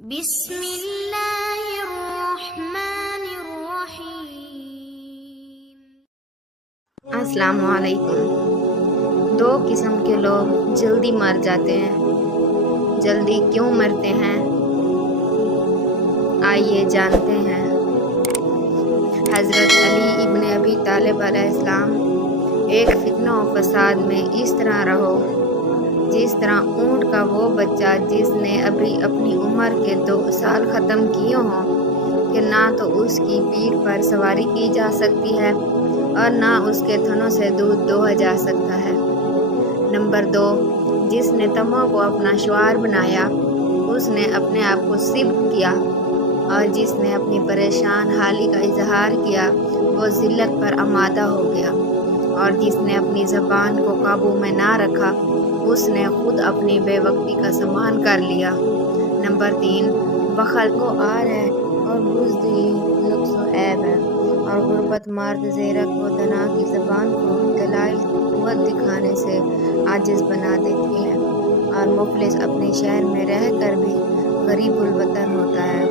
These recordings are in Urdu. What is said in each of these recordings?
بسم اللہ الرحمن الرحیم۔ السلام علیکم۔ دو قسم کے لوگ جلدی مر جاتے ہیں۔ جلدی کیوں مرتے ہیں؟ آئیے جانتے ہیں۔ حضرت علی ابن ابی طالب علیہ السلام ایک فتنہ و فساد میں اس طرح رہو جس طرح اونٹ کا وہ بچہ جس نے ابھی اپنی عمر کے 2 سال ختم کیے ہوں کہ نہ تو اس کی پیٹھ پر سواری کی جا سکتی ہے اور نہ اس کے تھنوں سے دودھ دوہا جا سکتا ہے۔ نمبر 2، جس نے طمع کو اپنا شعار بنایا اس نے اپنے آپ کو سبک کیا، اور جس نے اپنی پریشان حالی کا اظہار کیا وہ ذلت پر آمادہ ہو گیا، اور جس نے اپنی زبان کو قابو میں نہ رکھا اس نے خود اپنی بے وقتی کا سامان کر لیا۔ نمبر 3، بخل کو آر ہے اور بزدلی نقص و عیب ہے، اور غربت مرد زیرک و دنا کی زبان کو دلائل کی قوت دکھانے سے عاجز بنا دیتی ہے، اور مفلس اپنے شہر میں رہ کر بھی غریب الوطن ہوتا ہے،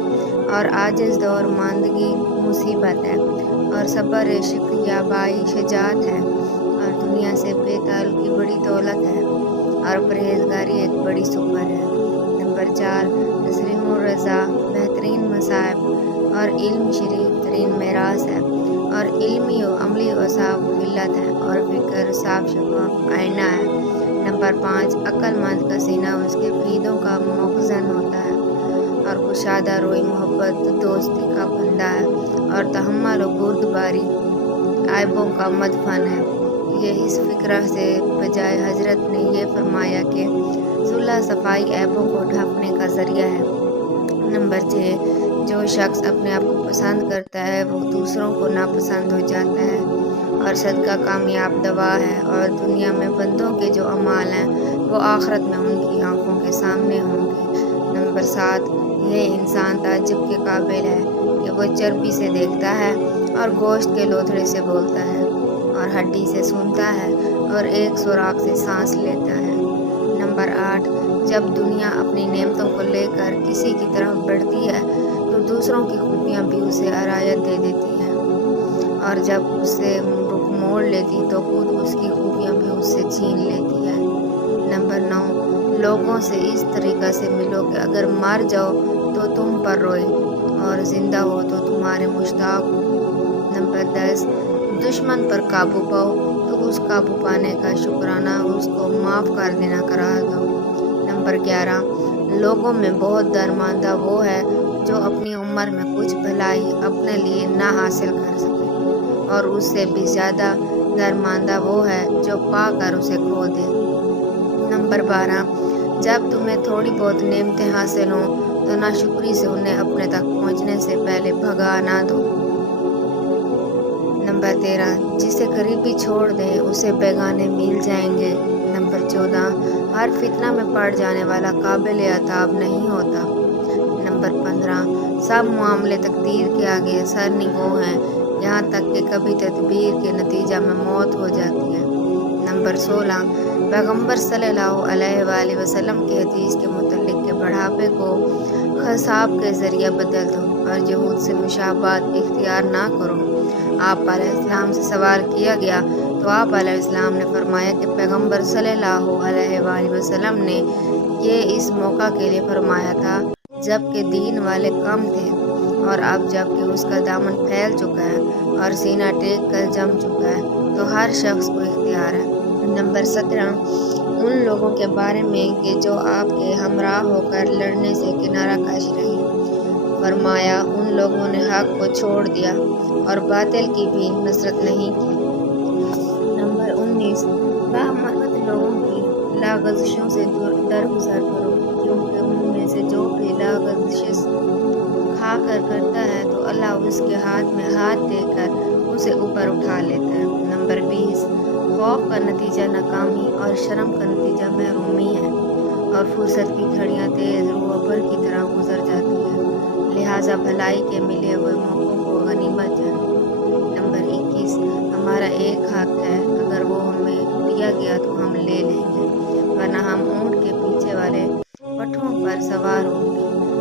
اور عاجز دور ماندگی مصیبت ہے، اور صبر شکیبائی شجاعت ہے، اور دنیا سے بے تعلقی بڑی دولت ہے، اور پرہیزگاری ایک بڑی سپر ہے۔ نمبر 4، تسلیم الرضا بہترین مصائب اور علم شریف ترین میراث ہے، اور علمی و عملی و صاف خلت ہے، اور فکر صاف شفاف آئینہ ہے۔ نمبر 5، عقل مند کا سینہ اس کے فریدوں کا مخزن ہوتا ہے، اور کشادہ روئی محبت دوستی کا پھندا ہے، اور تحمل و بردباری عیبوں کا مدفن ہے۔ یہ اس فکرہ سے بجائے حضرت نے یہ فرمایا کہ صلح صفائی عیبوں کو ڈھانپنے کا ذریعہ ہے۔ نمبر 6، جو شخص اپنے آپ کو پسند کرتا ہے وہ دوسروں کو ناپسند ہو جاتا ہے، اور صدقہ کامیاب دوا ہے، اور دنیا میں بندوں کے جو اعمال ہیں وہ آخرت میں ان کی آنکھوں کے سامنے ہوں گے۔ نمبر 7، یہ انسان تعجب کے قابل ہے کہ وہ چربی سے دیکھتا ہے اور گوشت کے لوتھڑے سے بولتا ہے، اور ہڈی سے سنتا ہے اور ایک سوراخ سے سانس لیتا ہے۔ نمبر 8، جب دنیا اپنی نعمتوں کو لے کر کسی کی طرف بڑھتی ہے تو دوسروں کی خوبیاں بھی اسے ارایت دے دیتی ہیں، اور جب اس سے رخ موڑ لیتی تو خود اس کی خوبیاں بھی اس سے چھین لیتی ہے۔ نمبر 9، لوگوں سے اس طریقہ سے ملو کہ اگر مر جاؤ تو تم پر روئے اور زندہ ہو تو تمہارے مشتاق ہو۔ نمبر 10، دشمن پر قابو پاؤ تو اس قابو پانے کا شکرانہ اس کو معاف کر دینا قرار دو۔ نمبر 11، لوگوں میں بہت درماندہ وہ ہے جو اپنی عمر میں کچھ بھلائی اپنے لیے نہ حاصل کر سکے، اور اس سے بھی زیادہ درماندہ وہ ہے جو پا کر اسے کھو دے۔ نمبر 12، جب تمہیں تھوڑی بہت نعمتیں حاصل ہوں تو ناشکری سے انہیں اپنے تک پہنچنے سے پہلے بھگا نہ دو۔ نمبر 13، جسے قریبی چھوڑ دے اسے بیگانے مل جائیں گے۔ نمبر 14، ہر فتنہ میں پڑ جانے والا قابل عتاب نہیں ہوتا۔ نمبر 15، سب معاملے تقدیر کے آگے سرنگوں ہیں، یہاں تک کہ کبھی تدبیر کے نتیجہ میں موت ہو جاتی ہے۔ نمبر 16، پیغمبر صلی اللہ علیہ وآلہ وسلم کی حدیث کے متعلق کہ بڑھاپے کو خصاب کے ذریعہ بدل دو اور یہود سے مشابہت اختیار نہ کرو۔ آپ علیہ السلام سے سوال کیا گیا تو آپ علیہ السلام نے فرمایا کہ پیغمبر صلی اللہ علیہ وآلہ وسلم نے یہ اس موقع کے لیے فرمایا تھا جب کہ دین والے کم تھے، اور اب جب کہ اس کا دامن پھیل چکا ہے اور سینہ ٹیک کر جم چکا ہے تو ہر شخص کو اختیار ہے۔ نمبر 17، ان لوگوں کے بارے میں کہ جو آپ کے ہمراہ ہو کر لڑنے سے کنارہ کش رہے، فرمایا ان لوگوں نے حق کو چھوڑ دیا اور باطل کی بھی نصرت نہیں کی۔ نمبر 19، باہمت لوگوں کی لاغزشوں سے درگزر کرو، کیونکہ ان میں سے جو بھی لاغزش کھا کر کرتا ہے تو اللہ اس کے ہاتھ میں ہاتھ دے کر اسے اوپر اٹھا لیتا ہے۔ نمبر 20، خوف کا نتیجہ ناکامی اور شرم کا نتیجہ محرومی ہے، اور فرصت کی گھڑیاں تیز روبر کی طرح گزر جاتی ہے، لہٰذا بھلائی کے ملے ہوئے موقعوں کو غنیمت جانو۔ نمبر 21، ہمارا ایک حق ہے، اگر وہ ہمیں دیا گیا تو ہم لے لیں گے، ورنہ ہم اونٹ کے پیچھے والے پٹھوں پر سوار ہوں گے،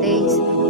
23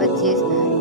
25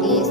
30